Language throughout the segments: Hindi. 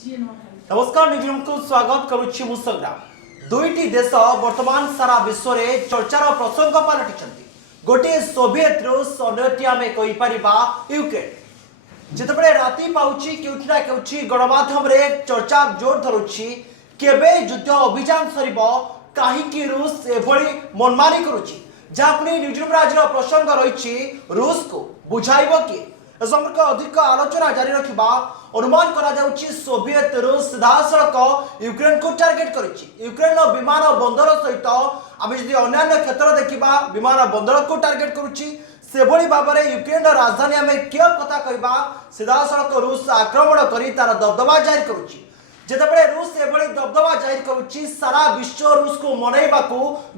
नमस्कार निजम को स्वागत करुच्ची मु संग्राम। दुईटी देश वर्तमान सारा विश्व में चर्चार प्रसंग पलटि गोटे सोवियत रूस अन्यटी आम कहीपर यूक्रेन जितेबाला राति पाउची केउठिना केउठी गणमाध्यम चर्चा जोर धरुची केबे युद्ध अभियान सरिब काहीकि रूस एभली मनमानी करुची जहाँपुणी न्यूज आज प्रसंग रही रूस को बुझाइब किए संपर्क अधिक आलोचना जारी रखा अनुमान करा सोवियत रूस सीधासख यूक्रेन को टार्गेट यूक्रेन विमान बंदर सहित आम जब अन्य क्षेत्र देखा विमान बंदर को टार्गेट करुच्ची से भाव में यूक्रेन राजधानी आम क्या कथा कहवा सीधासख रूस आक्रमण कर तार दबदबा जाहिर करुच्ची जितेबाला रूस एभली दबदबा जाहिर करुच्ची सारा विश्व रूस को मनइबा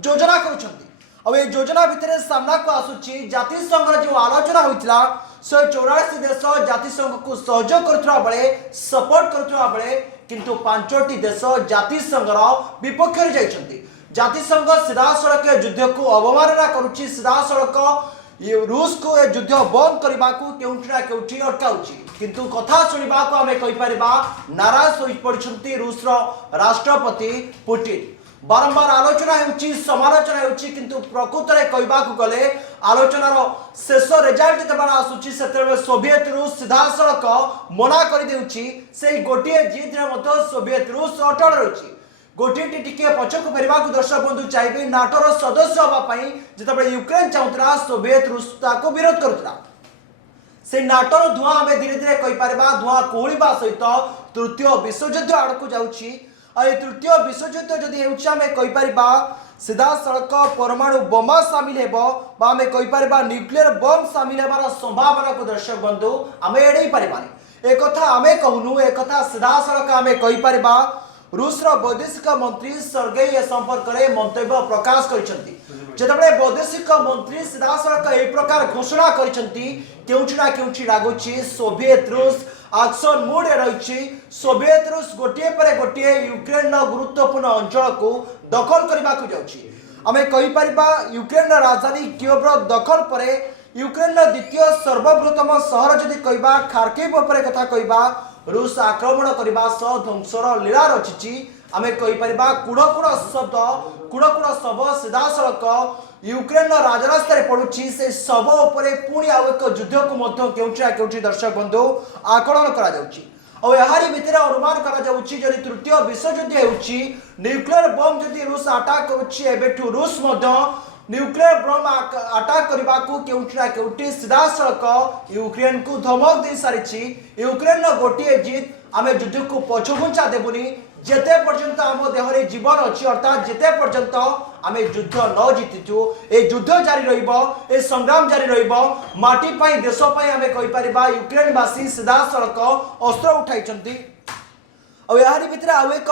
योजना करुछंती अब ये योजना भितर सामना को आसुची जातिसंघ जो आलोचना होता 184 देश जातिसंघ को सहयोग करुवा बेले सपोर्ट करुवा बेले किंतु 5टी देश जातिसंघर विपक्ष जाइछंती जातिसंघ सीधासड़क युद्ध को अवमानना करुच्ची सीधासड़क रूस को ये युद्ध बंद करने को केउठिना केउठी अटकाउची किंतु कथा सुनिबा को आमे कहि परिबा नाराज होई पड़छंती रूस राष्ट्रपति पुतिन बारंबार आलोचना होउची समालोचना होउची किंतु प्रकृत रे कहबा को गले आलोचनार शेष रिजल्ट जेतेबाला आसुची सेतेबे सोवियत रूस सीधासड़क मना कर देउची सेही गोटिए जीत रे मतो सोवियत रूस अटल रहिची गोटिए टिके पछक फेरबा को दर्शक बंधु चाहिबे नाटोर सदस्य होबा पई जेतेबे यूक्रेन चाहुतरा सोवियत रूस ताको विरोध करतरा से नाटोर धुआं आमे धीरे धीरे कहि परबा धुआं कोहळिबा सहित तृतीय विश्वयुद्ध आड़कू जाउची तृतीय विश्वयुद्ध जदि होमे कहीपर सीधासख परमाणु बोमा सामिल होमें कहीपर न्यूक्लियर बम सामिल होबार संभावना को दर्शक बंधु आम एड़े पारिबानी एक आम कहूनु एक सीधासख आम कहीपर रूस वैदेशिक मंत्री सर्गेई ए संपर्क में मंतव्य प्रकाश करछंती जेतेबेले वैदेशिक मंत्री सीधासख ए प्रकार घोषणा करछंती केउठिना केउठी लागुची सोवियत रूस एक्शन मोड रही सोवियत रूस गोटे पर गोटे यूक्रेन गुरुत्वपूर्ण अंचल को दखल करने को जाउची आमे कहीपर यूक्रेन राजधानी कियोव दखल पर यूक्रेन द्वितीय सर्वबृहत्तम शहर जदि कहबा खार्किव उपर कथा कहबा रूस आक्रमण करने सह ध्वंसर लीला रचिची आमे कहीपर कुड़ कुड़ शब सीधासड़क यूक्रेन राजरास्ता पड़ुची से शब उपरे पुणी आउ एक युद्ध को केउठी दर्शक बंधु आकलन करा जाउची और यारी भितर अनुमान करा जाउची जदि तृतीय विश्वयुद्ध होउची न्यूक्लियर बम जदि रूस अटैक करुची एबेठू रूस मध्य न्यूक्लियर बम अटैक करबा को केउठिना केउठी सीधासड़क यूक्रेन को धमक दे सारिची यूक्रेन गोटिए जीत आमे युद्ध को पछघुंचा देबुनी जेते पर्यंत आम देहरे जीवन अच्छी अर्थात जेते पर्यंत आम युद्ध न जीतिचु ए युद्ध जारी रहिबो ए संग्राम जारी रहिबो माटी पाई देश पाई आम कहीपर यूक्रेनवासी सीधासड़क अस्त्र उठाई और यारी भितर आउ एक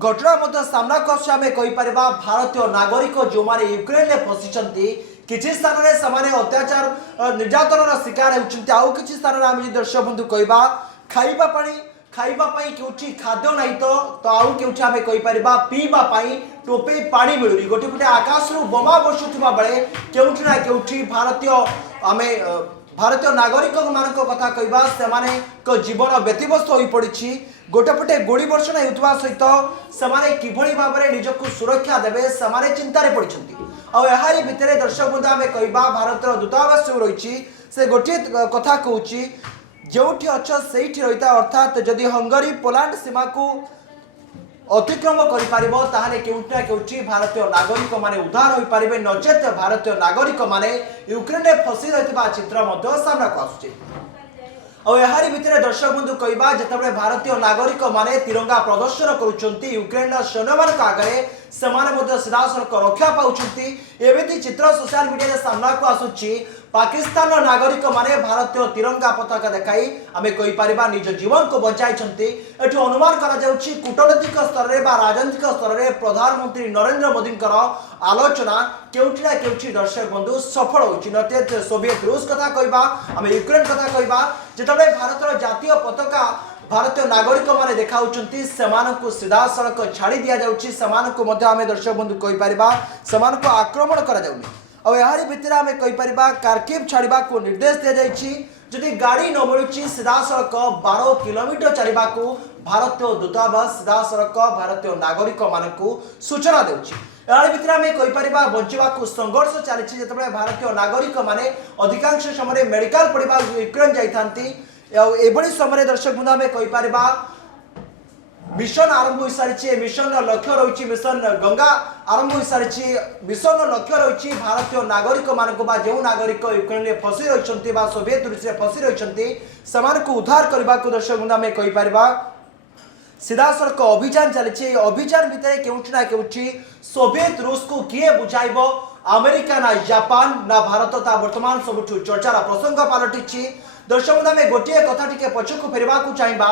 घटना सामना को आम कहीपर भारतीय नागरिक जो माने यूक्रेन में फसी किसी स्थान में सामान्य अत्याचार निर्यातन शिकार होती आउ किसी स्थान में आम दर्शक बंधु कहवा खाइबा पानी खाइबा पाई केउठी खाद्य नहीं तो आउ केउठी आमे कहीपर पीवा पाई टोपे पानी मिलुनी गोटे पटे आकाश रु बोमा बसुवा बेले केउठी ना केउठी भारतीय नागरिक मानक कथा कहबा सेमाने को जीवन व्यतिव्यस्त हो पड़ी गोटे पटे गोली वर्षण होता सहित सेमाने किभली भाव में निजक सुरक्षा देवे सेमाने चिंतार पड़ती और यारी भितर दर्शक बंधु आमे कहबा भारतर दूतावास रही से गोटे कथा कहूँ जोठी अच्छ से रही अर्थात जदि हंगरी पोलैंड सीमा को अतिक्रम करें केउठा केउठी भारतीय नागरिक माने उद्धार हो पारे नचेत भारतीय नागरिक माने यूक्रेन में फसी रही चित्र सामना को आसुचे और यारी भितर दर्शक बंधु कहबा जितेबाला भारतीय नागरिक माने तिरंगा प्रदर्शन करुछंती यूक्रेन सैन्य मान आगे से सीधासड़क रक्षा पाउछंती एमिति चित्र सोशल मीडिया सामना को आसुची पाकिस्तान नागरिक माने भारतीय तिरंगा पताका देखाई आमे कहि परिबा निज जीवन को बचाइछंती एठो अनुमान करा जाउची कूटनीतिक स्तर रे बा राजनीतिक स्तर रे प्रधानमंत्री नरेंद्र मोदी आलोचना केउठिना केउठी दर्शक बंधु सफल होची नतेत सोवियत रूस कथा कहबा आमे यूक्रेन कथा कहबा जेतबे भारतर जातीय पताका भारतीय नागरिक माने देखाउछंती सेमानकु सीधासड़क छाड़ी दिया जाउची सेमानकु मध्ये आमे दर्शक बंधु कहि परिबा सेमानकु आक्रमण करा जाउनी और यारी भितर आमे कहि परिबा कार्किव छाड़िबा को निर्देश दिया जाइछि जदि गाड़ी न मिलुची सीधासड़क 12 किलोमीटर चलिबा को भारतीय दूतावास सीधा सड़क भारतीय नागरिक मानक सूचना देउछि। यार भितर आम कहीपर बंचा संघर्ष चली जिते भारतीय नागरिक माने अधिकांश समय मेडिकल पढ़ा यूक्रेन जाती समय दर्शक बंधु आम कहीपर मिशन आरंभ हो सारी मिशन लक्ष्य रही मिशन गंगा आरंभ हो सारी मिशन लक्ष्य रही भारतीय नागरिक मानक जो नागरिक यूक्रेन में फसी रही सोवियत रूस में फसी रही उद्धार करने को दर्शक बंधु आम कहीपर सीधा सड़क अभियान चली अभियान भितर केउठिना केउठी सोवियत रूस को किए बुझाइब अमेरिका ना जापान ना भारत ता वर्तमान सबुठु चर्चार प्रसंग पलटि। दर्शक बंधु आम गोटे कथा टिके पछकु फेरवा चाहिए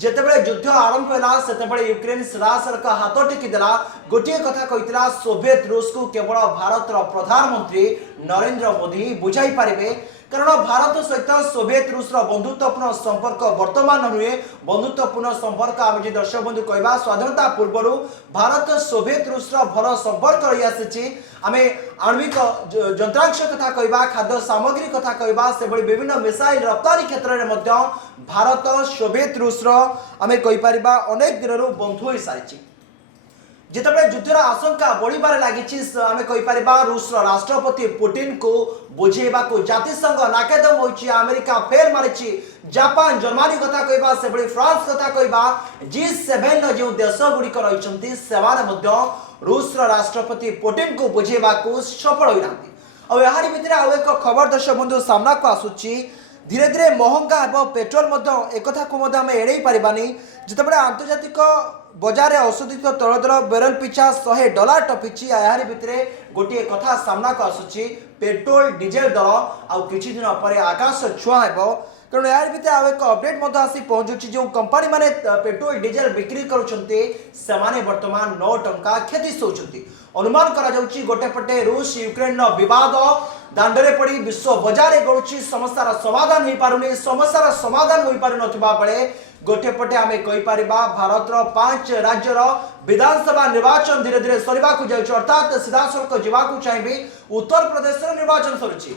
जितेबले युद्ध आरंभ है से यूक्रेन सीधा सड़क हाथ टेकीदेला गोटे कथा कही सोवियत रूस को केवल भारत प्रधानमंत्री नरेंद्र मोदी बुझाई पारे कारण भारत सहित सोवियत रूस बंधुत्वपूर्ण संपर्क वर्तमान नुहे बंधुत्वपूर्ण संपर्क आम दर्शक बंधु कहवा स्वाधीनता पूर्व भारत सोवियत रूस भल संपर्क रही आसी आम आणविक यंत्रांश कथा कहवा खाद्य सामग्री कथा कहवा से विभिन्न मिसाइल रप्तानी क्षेत्र में भारत सोवियत रूस आम कहीपर अनेक दिन बंधु हो सारी जितेबाला युद्धर आशंका बढ़िबार लगी आम कहीपर रूस राष्ट्रपति पुतिन को बुझेबा जातिसंघ नाकेदम होइछि अमेरिका फेर मारिछि जापान जर्मनी कथा कहबा से बड़ी फ्रांस कथा कहबा G7 जो देश गुड़िक रही रूस राष्ट्रपति पुतिन को बुझेबा सफल होइनांती। यार भितर आउ एक खबर दर्शक बंधु सामना को आसुछि धीरे धीरे महंगा हे पेट्रोल एक को आम एड़े पारानी जितेबाला आंतर्जातिक बजार औषधित तैल दर बेरल पिछा $100 टपिछि। यार भितर गोटे कथा सामना को आसुछि पेट्रोल डीजेल दर आउ किछि दिन पर आकाश छुआ हेबो कारण यार भितर आउ एक अपडेट आसी पहुंचुछि जो कंपनी माने पेट्रोल डीजेल बिक्री करुछन्ते सेमाने वर्तमान 9 टंका क्षति सोचुछन्ते। अनुमान करा जाउछि गोटे पटे रूस यूक्रेन विवाद दांडरे पड़ी विश्व बजार गड़ुछि समस्यार समाधान हो पारुनी समस्यार समाधान हो पारु नथिबा बेले गोटे पटे आम कहीपर भारत 5 राज्यर विधानसभा निर्वाचन धीरे धीरे सरिबा को जाउछि अर्थात सीधा सड़क जावाकू चाहिए उत्तर प्रदेश निर्वाचन सरुछि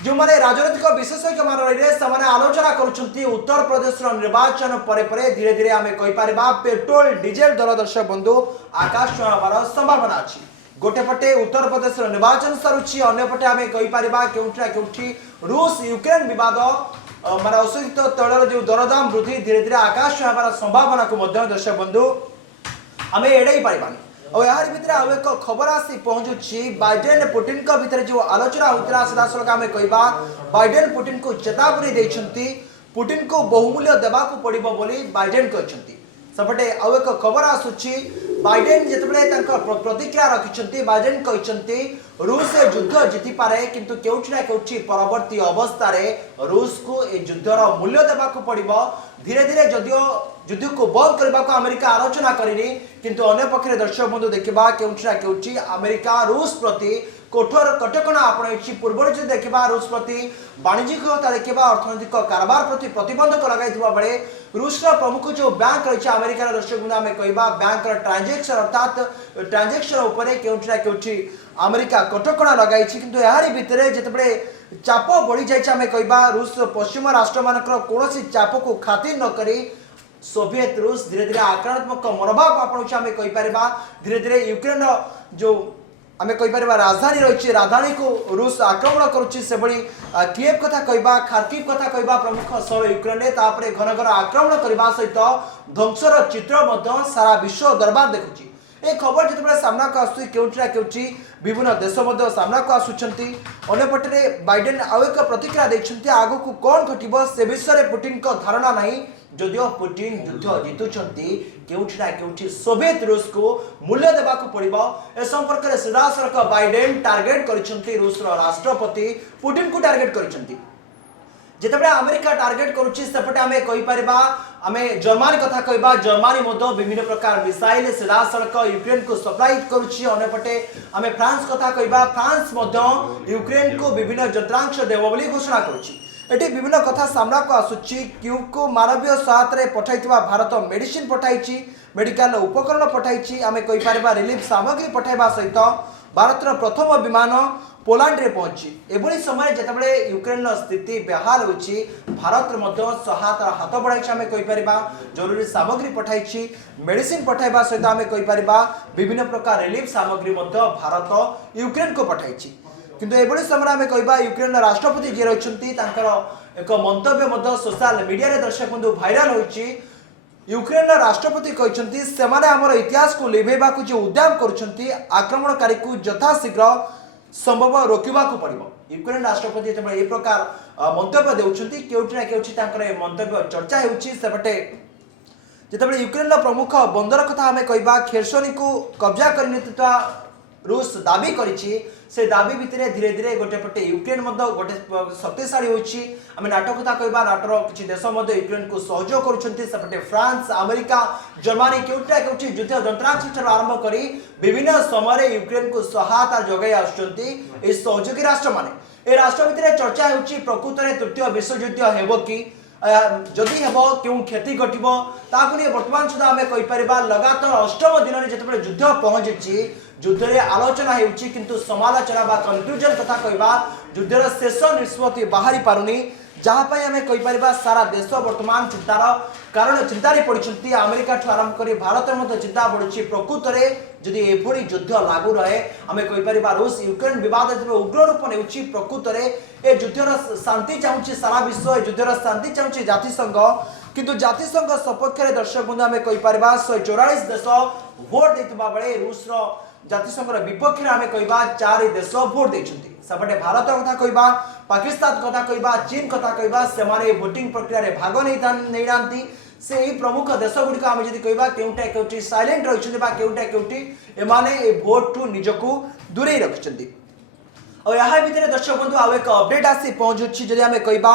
जो माने राजनीतिक विशेषज्ञ मान रही से आलोचना करुछन्ति उत्तर प्रदेश निर्वाचन परे परे धीरे धीरे आम कहीपर पेट्रोल डीजेल दर दर्शक बंधु आकाश छुआबार संभावना अच्छी। गोटे पटे उत्तर प्रदेश निर्वाचन सरुछि अन्य पटे आम कहीपर केउठा केउठी रूस यूक्रेन विवाद माने औषधित तैलर जो दरदाम वृद्धि धीरे धीरे आकाश छुआबार संभावना को दर्शक बंधु आम एड़े पारिबानी। और यार भितर आउ एक खबर आसी पहुंचुछि बाइडेन पुतिन का भितर जो आलोचना होता सीधा सड़क आम कहवा बाइडेन पुतिन को चेतावनी देइछन्ति पुतिन को बहुमूल्य देवाक पड़िबो बोली बाइडेन कहछन्ति। सेपटे आउ एक खबर आसुछि बाइडेन जितेबाला प्रतिक्रिया रखिछन्ति बाइडेन कहछन्ति रूस युद्ध जीति पारे किंतु केउछि ना केउछि परवर्ती अवस्था रे रूस को ए युद्धर मूल्य देवाक पड़िबो धीरे धीरे जदियो युद्ध को बंद करने को अमेरिका आलोचना करिनी किंतु अन्य पक्षे दर्शक बंधु देखा केउछि अमेरिका रूस प्रति कठोर कटकणा आपणाई पूर्व जो देखा रूस प्रति वाणिज्यिकता देखा अर्थनैतिक कारबार प्रति प्रतिबंधक लगाई बेले रूस प्रमुख जो बैंक रही अमेरिकार दर्शक बंधु आम कहवा बैंक ट्रांजेक्शन अर्थात ट्रांजेक्शन उपर केउछि अमेरिका कटकणा लगाई किंतु यार भितर जितेबाला चाप बढ़ी जाए आम कहवा रूस पश्चिम राष्ट्र मानकर कौन चाप को खातिर न करी सोवियत रूस धीरे धीरे आक्रामक मनोभाव आपणाऊँ आम कहीपर धीरे धीरे यूक्रेन जो आम कहीपर राजधानी रही राजधानी को रूस आक्रमण करुच्ची से किएव कथा कहवा खार्किव कथा कहवा प्रमुख सहर यूक्रेन तापर घन घन आक्रमण करने सहित ध्वंसर चित्र सारा विश्व दरबार देखुची। ए खबर जिते सामना को आसुची केउठा केउठी विभिन्न देश सामना को आसुचंती अन्यपटे बाइडेन आउ एक प्रतिक्रिया देइछन्ती आगु को कौन घटिबो से विषय पुतिन को धारणा नहीं जदियो पुतिन युद्ध जीतुचंती केउठी ना केउठी सोवियत रूस को मूल्य देबाक पड़िबो ए संपर्क रे सीधा सड़क बाइडेन टार्गेट करिसंती रूस राष्ट्रपति पुतिन को टार्गेट करिसंती जितेबाला अमेरिका टार्गेट करुच्ची सेपटे आम कहीपर आम जर्मनी कथा कहवा जर्मनी विभिन्न प्रकार मिसाइल सीधा सड़क यूक्रेन को सप्लाई करुच्ची अन्यपटे आम फ्रांस कथा कहवा फ्रांस यूक्रेन को विभिन्न यंत्रांश देव बोली घोषणा करुच्ची। एटी विभिन्न कथा सामना को आसुच्ची क्यू को मानवीय सहायता पठाइथिबा भारत मेडिसिन पठाइछि मेडिकल उपकरण पठाइछि आम कहीपर रिलीफ सामग्री पठाइबा सहित भारतर प्रथम विमान पोलैंड रे पहुंची एभली समय जेतेबेले यूक्रेन स्थिति बेहाल होची भारत मध्य सहायतार हाथ बढ़ाई आम कहीपर जरूरी सामग्री पठाई मेडिसिन पठाइबा सहित आम कहीपर विभिन्न प्रकार रिलीफ सामग्री भारत यूक्रेन को पठाई किंतु एभली समय आम कह यूक्रेन राष्ट्रपति जी रही एक मंतव्य सोशल मीडिया रे दर्शक बंधु भाइराल होची यूक्रेन राष्ट्रपति कहते सेमाने हमर इतिहास को लिभेबा को जो उद्यम करुछंती आक्रमणकारी को यथाशीघ्र संभव रोकवा को पड़ो। यूक्रेन राष्ट्रपति जो ये प्रकार मंतव्य देउछंती केउठी ना केउठी तांकर मंतव्य चर्चा होउची सेपटे जेतेबेले यूक्रेन प्रमुख बंदर कथा आमे कहबा खेरसोनी को कब्जा करनेता रूस दाबी करिछि से दाबी भितरे धीरे धीरे गोटे पटे यूक्रेन गोटे शक्तिशाली होछि आमे नाटो कथा कहबा नाटोर किछि देश यूक्रेन को सहयोग करुछंती सेपटे फ्रांस अमेरिका जर्मनी केउटा केउटी युद्ध यंत्रांश आरंभ करी विभिन्न समय यूक्रेन को सहायता जगाई आछंती ए सहयोगी राष्ट्र माने ए राष्ट्र भितरे चर्चा होछि प्रकृत रे तृतीय विश्वयुद्ध हेबो कि जदि हेबो क्यों क्षति घटिबो ताकु ने वर्तमान सुधा आमे कहि परिबा लगातार अष्टम दिन रे जेतेबेले युद्ध पहुंची युद्ध रे आलोचना हेउची किंतु समालोचना बा कंक्लूजन कथा कहबा युद्धर शेष निष्पत्ति बाहरी पारुनी जहाँ पर आम कहीपर सारा देश वर्तमान चिंतार कारण चिंतार पड़ती अमेरिका ठू आरंभ कर भारत में चिंता बढ़ुची प्रकृत में जदि एभली युद्ध लागू रहे आम कहीपर रूस यूक्रेन विवाद उग्र रूप ने प्रकृत में ए युद्धर शांति चाहूँगी सारा विश्व युद्धर शांति चाहूँगी जातिसंघ किंतु जातिसंघ सपक्ष में दर्शक बंधु आम कहीपर 144 देश भोट देता बेले रूस जातिसंघर विपक्ष में आम कह 4 देश भोट देते सेपटे भारत कथा कहबा पाकिस्तान कथा कहबा चीन कथा कहबा से भोटिंग प्रक्रिया रे भाग नहीं नांती से ही प्रमुख देश गुड़िक आम जब कहबा केउटा केउटी साइलेंट रही केउटा केउटी एमाने ए भोट टू निजकू दूरे रखिछंती और यहाँ भितर दर्शक बंधु आउ एक अपडेट आसी पहुंचुछि जदि आमे कहबा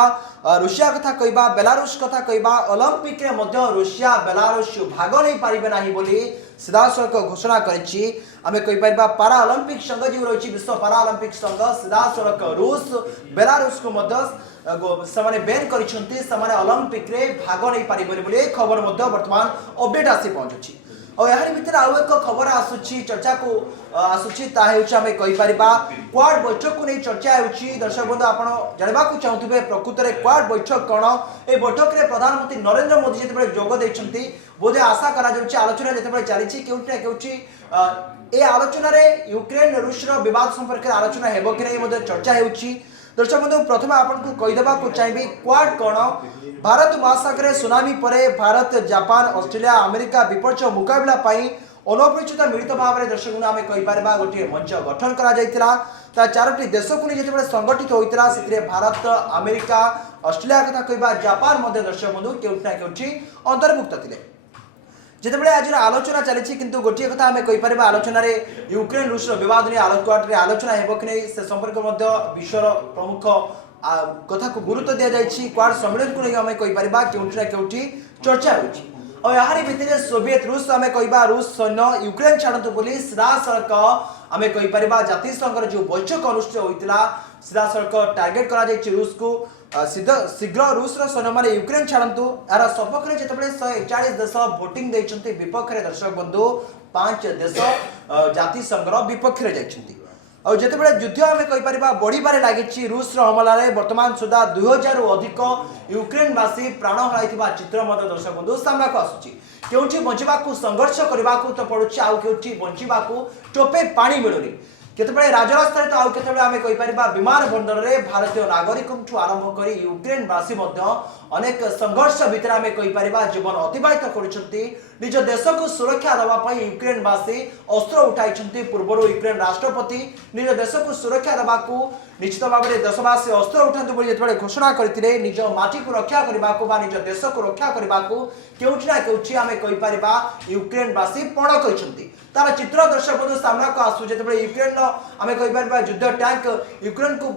रूसिया कथा कहबा बेलारूस कथा कहबा ओलंपिक रे मध्य रूसिया बेलारूस भाग नहीं पारिबे नाही बोली सीधासलख घोषणा करिछि आमे कहिपारबा पारा ओलंपिक संघ जो रही विश्व पारा ओलंपिक संघ सीधासलख रूस बेलारूस को मध्य समाने बैन करिसंती समाने ओलंपिक रे भाग नहीं पारिबे बोली खबर मध्य वर्तमान अपडेट आसी पहुंचुछि और यार भितर आउ एक खबर आसुची चर्चा को आसुची ता हेउची आमे कहि परिबा क्वाड बैठक को नहीं चर्चा हेउची दर्शक बंधु आपण जानबा को चाहूतबे प्रकृत रे क्वाड बैठक कोन ए बैठक रे प्रधानमंत्री नरेंद्र मोदी जेतेबे जोग दैछंती बोधे आशा करा जाउची आलोचना जेतेबे चलीची केउटा केउची ए आलोचना रे यूक्रेन रूस रो विवाद संपर्क रे आलोचना हेबो कि नै मधे चर्चा हेउची दर्शक बंधु प्रथम आपन को कहि देबा को चाहिबी क्वाड कोन भारत महासागर सुनामी परे भारत जापान ऑस्ट्रेलिया अमेरिका विपक्ष मुकाबला पाई अनौपचारिक मिलित भाव में दर्शक आम कहीपर गोटे मंच गठन करा चारोटी देश को नहीं जो संगठित होता से भारत अमेरिका ऑस्ट्रेलिया कथा कहबा जापान मध्य दर्शक बंधु केउठा केउठी अंतर्भुक्त थिले जितेबाला आज आलोचना चली किंतु गोटे कथा आम कहीपर आलोचन यूक्रेन रूस विवाद नहीं आलोचना हेब कि नहीं से संपर्क विश्वर प्रमुख कथा को गुरुत्व दि जाए क्वाड सम्मेलन को लेकिन आम कहीपर केउठी ना केउठी चर्चा होती और यार भितर सोवियत रूस आम कह रूस सैन्य यूक्रेन छाड़तु बोली सीधासलख आम कहीपर जातिसंघर जो बैठक अनुष्ठित होता सीधासलख टार्गेट करा रूस को शीघ्र रूस सैन्य मैंने यूक्रेन छाड़तु यार सपक्ष में जिते 141 देश भोटिंग देते विपक्ष में दर्शक बंधु 5 देश जातिसंघर विपक्ष में जाती और जितेबाला युद्ध आम कहीपर बढ़िबार लगी रूस हमलार वर्तमान सुधा 2000 अधिक यूक्रेनवासी प्राण हराई चित्र दर्शक बंधु सामना को आसूची केउठी बंचिबा संघर्ष करने तो पड़ुछि आउ केउठी बंचिबा टोपे पानी मिलुनी केतबेले राजरास्ता तो आउ केतबेले आमे कहीपर विमान बंदर रे भारतीय नागरिक आरंभ कर यूक्रेनवासी अनेक संघर्ष भितर आमे कहीपर जीवन अतिबाहित करुछंती निज देश को सुरक्षा देवा यूक्रेनवासी अस्त्र उठाई पूर्व यूक्रेन राष्ट्रपति निज देश को सुरक्षा देवा निश्चित भाव में देशवासी अस्त्र उठातु बोली जो घोषणा करते निज माटी को रक्षा करने निज देश को रक्षा करने केउठी ना केउठी आमे कहीपर यूक्रेनवासी पण करछंती तार चित्र दर्शक बंधु सामना को आसु जेतेबेले यूक्रेन आमे कहीपर युद्ध टैंक यूक्रेन को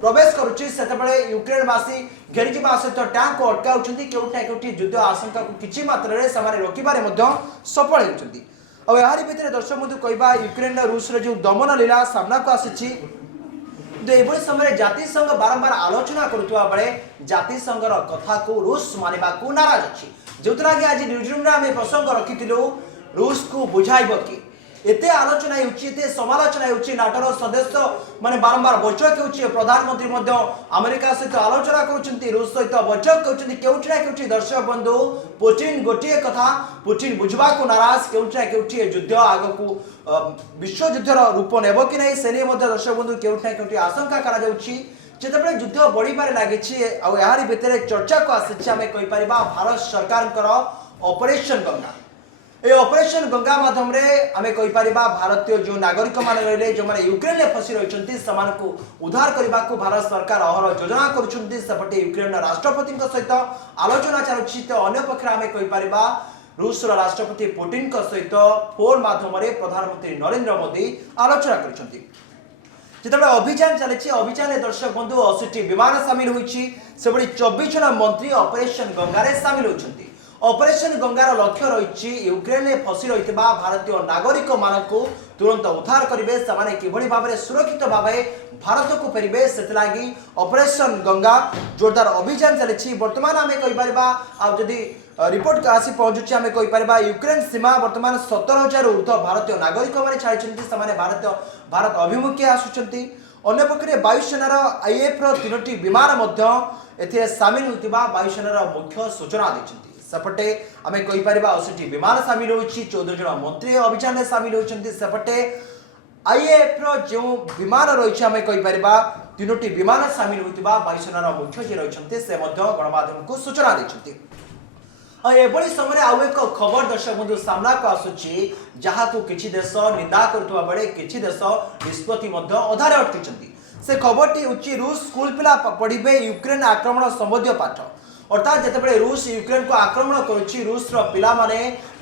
प्रवेश करुछि सेतेबेले यूक्रेनवासी घेरिजिबा सहित टैंक को अटकाउछंती केउठी ना केउठी युद्ध आशंका को किछि मात्रा रे समारे रोकिबारे मध्य सफल हेउछंती और यार भितर दर्शक बंधु कहबा यूक्रेन रूस रे जो दमन लीला सामना को आसीछि एभली समय जातिसंघ बारंबार आलोचना करुवा बेले जातिसंघर कथा को रूस मानिबा को नाराज अच्छी जो कि आज न्यूजरूम आम प्रसंग रखी रूस को बुझाइब कि एते आलोचना होते समालोचना होती नाटोर सदस्य माने बारंबार बैठक हो प्रधानमंत्री अमेरिका सहित आलोचना कर रूस सहित बैठक कर दर्शक बंधु पुतिन गोटे कथा पुतिन बुझा नाराज के युद्ध आग को विश्व युद्धर रूप नेब कि नहीं से नहीं दर्शक बंधु के आशंका करा जिते युद्ध बढ़िबार लगी आहारी भितर चर्चा को आसी आम कहीपर भारत सरकार ऑपरेशन गंगा ए ऑपरेशन गंगा माध्यम आम कहीपर भारतीय जो नागरिक मान रही जो मैंने यूक्रेन में फसी रही उद्धार करने को भारत सरकार अहर योजना करपटे यूक्रेन राष्ट्रपति सहित आलोचना चलुची तो अन्य पक्ष आम कहीपर रूस राष्ट्रपति पुतिन सहित फोन माध्यम प्रधानमंत्री नरेंद्र मोदी आलोचना कर जिते अभियान चली अभियान दर्शक बंधु 80 विमान सामिल होती 24 जन मंत्री ऑपरेशन गंगारे सामिल होती ऑपरेशन गंगार लक्ष्य रही यूक्रेन में फसी रही भारतीय नागरिक मान तुरंत उद्धार करेंगे से भाव में सुरक्षित भाव भारत को फेरबे से ऑपरेशन गंगा जोरदार अभियान चली बर्तमान आम कहीपर जदि रिपोर्ट आसी पहुंचुची आम कहीपर यूक्रेन सीमा बर्तमान 17,000 ऊर्ध भारतीय नागरिक मैंने छाड़ी भारत अभिमुखे आसुंच अंपक्ष वायुसेनार आईएफ री विमान सामिल होता वायुसेनार मुख्य सूचना देते सेपटे आम कहीपर 80 विमान सामिल होती 14 जन मंत्री अभियान में सामिल होती सेपटे आईएफ जो विमान रही आम कहीपर 3टी विमान सामिल होता वायुसेनार मुख्य जी रही से गणमाध्यम को सूचना देते एभली समय आउ एक खबर दर्शक बंधु सामना को आसूची जहाँ को किसी देश निंदा करथुवा बेले किसी देश निष्पत्ति अधारे अटकी से खबरटी हूँ रूस स्कूल पिला पढ़े यूक्रेन आक्रमण संबंधी पाठ अर्थात जितेबाला रूस यूक्रेन को आक्रमण करुच्ची रूस पिला माने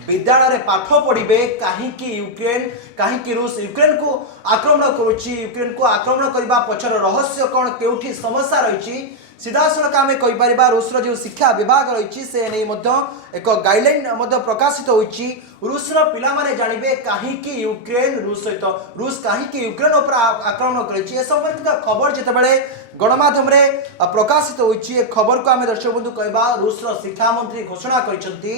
विद्यालय पाठ पढ़े कहीं रूस यूक्रेन को आक्रमण करुच्ची यूक्रेन को आक्रमण करने पछर रहस्य कौन केउठी समस्या रही सीधा सड़क आम कहीपर रूस जो शिक्षा विभाग रही से नहीं एक गाइडलाइन प्रकाशित होती रूस पिला माने जानवे कहीं यूक्रेन रूस सहित रूस कहीं यूक्रेन उपर आक्रमण कर संपर्कित खबर जितेबाला गणमाध्यम प्रकाशित होती खबर को आम दर्शक बंधु कह रूस शिक्षा मंत्री घोषणा करते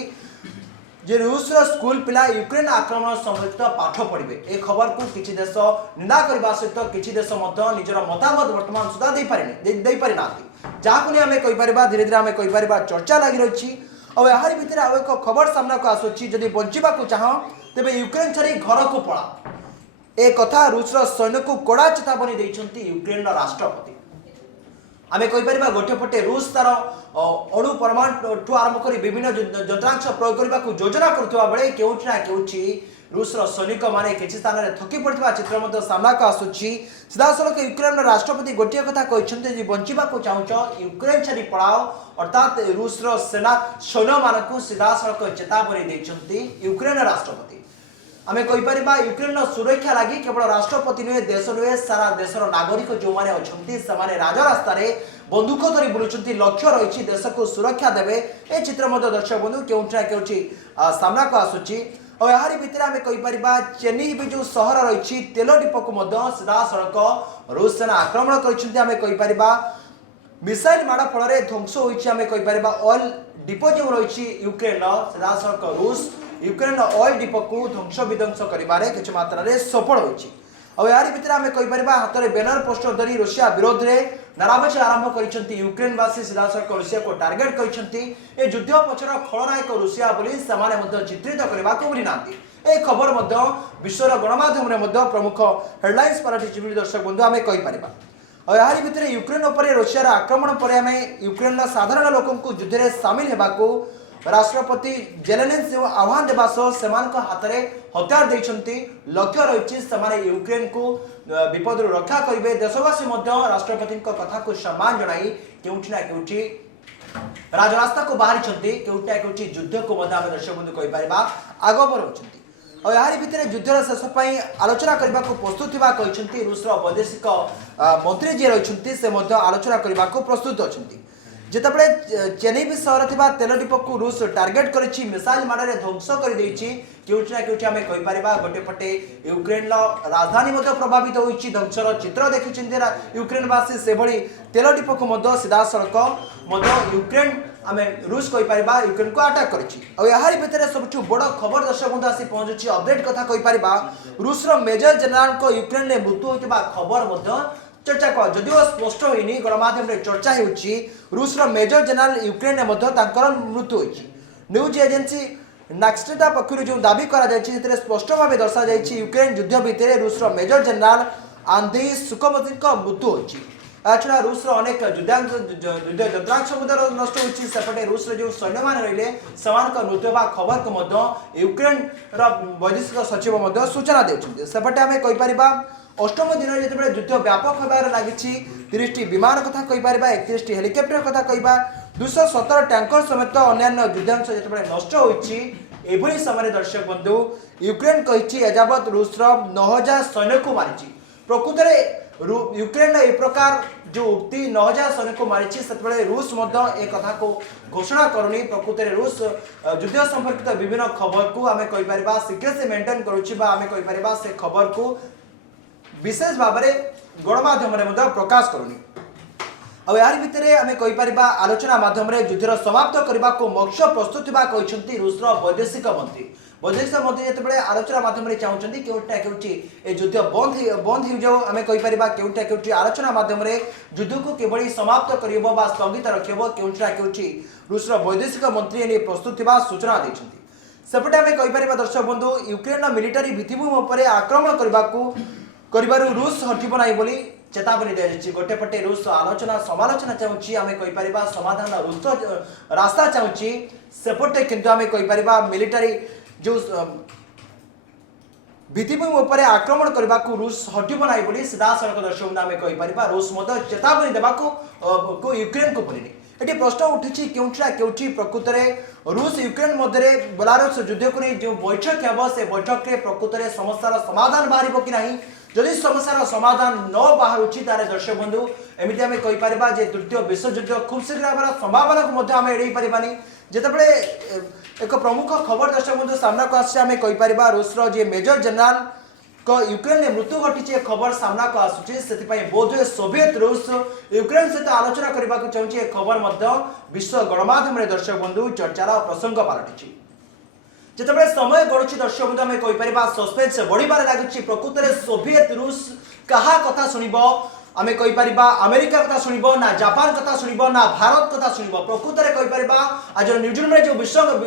जे रूस स्कूल पिला यूक्रेन आक्रमण संबंधित पाठ पढ़े ए खबर को किसी देश निंदा करने सहित किसी देश निजर मतामत बर्तमान सुधा दे पारि ना जहाँ को आम कहीपर धीरे धीरे आम कहीपर चर्चा लगी रही और यार भितर आउ एक खबर सामना को आसूची जदि बंचा चाह तेज यूक्रेन छाड़ी घर को पड़ा ए कथा रूस सैन्य को कड़ा चेतावनी देते यूक्रेन राष्ट्रपति आम कहीपर गोटे पटे रूस तार अणु परमाणु ठू आरंभ कर विभिन्न यंत्रांश प्रयोग करने को योजना करुवा बेले केउठिना केउठी रूस सैनिक मैंने किसी स्थान में थकी पड़ा चित्र सामना को आसूची सीधासलख यूक्रेन राष्ट्रपति गोटे कथा कहते बंचा चाहूच यूक्रेन छाड़ी पड़ाओ अर्थात रूस सेना सैन्य मान सीधासलख चेतावनी देते यूक्रेन राष्ट्रपति आम कहीपर यूक्रेन सुरक्षा लगी केवल राष्ट्रपति नुहे देश नुहे सारा देशर नागरिक जो मैंने अच्छा राजरास्तार बंदूक धरी बुलूं लक्ष्य रही देश को सुरक्षा देवे ए चित्र दर्शक बंधु केउठिना केउठी सामना को आसूची और यार भितर आम कहीपर चेन्नई भी जो सहर रही तेल डिपो को सीधा सड़क रूस सेना आक्रमण करम कहीपर मिसाइल माड़ फल ध्वंस होम कहीपर ऑयल डिपो जो रही यूक्रेन सीधा सड़क रूस यूक्रेन ऑयल डिपो को ध्वंस विध्वंस कर किसी मात्रा सफल होती और यार भितर आम कहीपर हाथ में बैनर पोस्टर धरी रूसिया विरोध में नाराबाजी आरंभ कर यूक्रेनवासी सीधा सड़क रूसिया को टार्गेट कर युद्ध पछर खलनायक रूसिया चित्रित करने को भूली ना ए खबर विश्वर गणमाध्यम प्रमुख हेडलाइंस पलटि दर्शक बंधु आम कहीपर और यार भितर यूक्रेन उपर रूसियार आक्रमण पर आम यूक्रेन साधारण लोक युद्ध में सामिल होगा राष्ट्रपति जेलेनिन्स्की आह्वान देवा से हाथ में हथियार देते लक्ष्य रही से यूक्रेन को विपद रक्षा करेंगे देशवासी राष्ट्रपति कथा को सम्मान जनाई केउठिना केउठी राजरास्ता को बाहरी केउठिना केउठी युद्ध को दर्शक बंधु कहीपर आग बढ़ाऊँ और यार भितर युद्धर शेष आलोचना करने को प्रस्तुत कहते रूस वैदेशिक मंत्री जी रही से आलोचना करने को प्रस्तुत अच्छा जितेबाला चेन्नई सहर थी तेल डिपो को रूस टार्गेट कर मिसाइल माड़े ध्वंस करउठिना केउठी आम कहीपर गोटे पटे यूक्रेन राजधानी प्रभावित होती ध्वंसर चित्र देखी यूक्रेनवासी से भली तेल डिपो को सीधा सड़क यूक्रेन आम रूस कही पारिबा यूक्रेन को अटैक करिछि। आ यार भितर सबठु बड़ खबर दर्शक बंधु आसी पहुंचुछि अपडेट कथा कही पारिबा रूस रो मेजर जनरल को यूक्रेन ने मृत्यु होइतिबा खबर मध्य चर्चा कर जदिओ स्पष्ट होइनी गणमाध्यम रे चर्चा हेउछि रूस रो मेजर जनरल यूक्रेन ने मध्य तांकर मृत्यु होइछि। न्यूज एजेंसी नाक्सटेटा पक्षर जो दाबी करा जायछि जेतरे स्पष्ट भाव दर्शा जायछि यूक्रेन युद्ध भितर रूस रो मेजर जनरल आंद्री सुकोमतिन को मृत्यु होइछि। छड़ा रूस अनेक युद्ध यंत्रांश नष्ट होइछि सेपटे रूस जो सैन्य मान रहिले समान मृत्यु बा खबर को यूक्रेन वैदेशिक सचिव सूचना देउछन्ते। सेपटे आमे कहि परिबा अष्टम दिन जेतेबेले युद्ध व्यापक होबार लागिछि 30टी विमान कथा कहि परिबा 31टी हेलिकॉप्टर कथा कहिबा 217 टैंकर समेत अन्य युद्धांश जेतेबेले नष्ट होइछि एभली समय दर्शक बंधु यूक्रेन कहिछि एजाबत रूस 9000 सैन्य को मारिछि। प्रकृत में यूक्रेन ए प्रकार जो उक्ति 9000 सैन्य को मारिछि सेतबेले रूस मध्य ए कथा को घोषणा करनी। प्रकृत में रूस युद्ध संपर्कित विभिन्न खबर को आमे कहि परिबा सिक्रेसी मेंटेन करूछि बा आमे कहि परिबा से खबर को विशेष भाव में गणमाध्यम रे मध्य प्रकाश करनी। आ यार भितर आमे कहि परिबा आलोचना माध्यम रे युद्धर समाप्त करबा को मक्ष प्रस्तुत बा कहिसंती रूस रो वैदेशिक मंत्री जेतेबेले आलोचना माध्यम रे चाहुचंती केउटा केउटी ए युद्ध बंद हो जाओ आमे कहि परिबा केउटा केउटी आलोचना माध्यम रे युद्ध को केवली समाप्त करिवो बा स्थगित रखिवो केउटा केउटी रूस रो वैदेशिक मंत्री एने प्रस्तुत बा सूचना दैछंती। सेपटे आमे कहि परिबा दर्शक बंधु यूक्रेन मिलिटरी भित्तिभूमि उपर आक्रमण करबारु रूस हटिबो नाही बोली चेतावनी दिया गोटे पटे रूस आलोचना समालोचना चाहूँगी आम कहीपर समाधान रूस रास्ता चाहूँगी सेपटे किंतु आम कहीपर मिलिटारी जो भित्तिभूमि उपर आक्रमण करने को रूस हटिब ना बोली सीधा सड़क दर्शक आम कहीपर रूस चेतावनी देवाक यूक्रेन को बोली ये प्रश्न उठी क्योंकि प्रकृत में रूस यूक्रेन मध्य बेलारूस युद्ध को नहीं जो बैठक हे से बैठक में प्रकृत में समस्यार समाधान बाहर कि नहीं जदि समस्यार समाधान न बाहर दर्शक बंधु एमती आम कहीपर तृतीय विश्वयुद्ध खूब शीघ्र हमारा संभावना को आम एड़े पारानी जितेबले एक प्रमुख खबर दर्शक बंधु सामना को आसे कहीपर रूस जी मेजर जनरल को यूक्रेन में मृत्यु घटी खबर सामना को आसूची से बोधे सोवियत रूस यूक्रेन सहित आलोचना करने को चाहूँगी खबर विश्व गणमाध्यम दर्शक बंधु चर्चार प्रसंग पलटि जितेबाला समय गड़ुची दर्शक बंधु आम कहीपर सस्पेन्स बढ़िबार लगी प्रकृत में सोवियत रूस क्या कथा शुणव आम कहीपर अमेरिका कथा शुणव ना जापान कथा शुणव ना भारत कथा शुणव प्रकृत में कहीपर आज न्यूजिलैंड में जो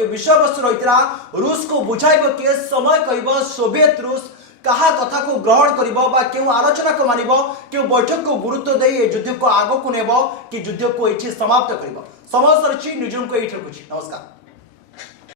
विषय वस्तु रही रूस को बुझाइब किए समय कह सोवियत रूस कहा कथा को ग्रहण कर क्यों आलोचना को मानिब क्यों बैठक को गुरुत्व दे युद्ध को आग को नेब कि युद्ध को ये समाप्त कर समय सरी न्यूजिलैंड को ये रखुच्छी। नमस्कार।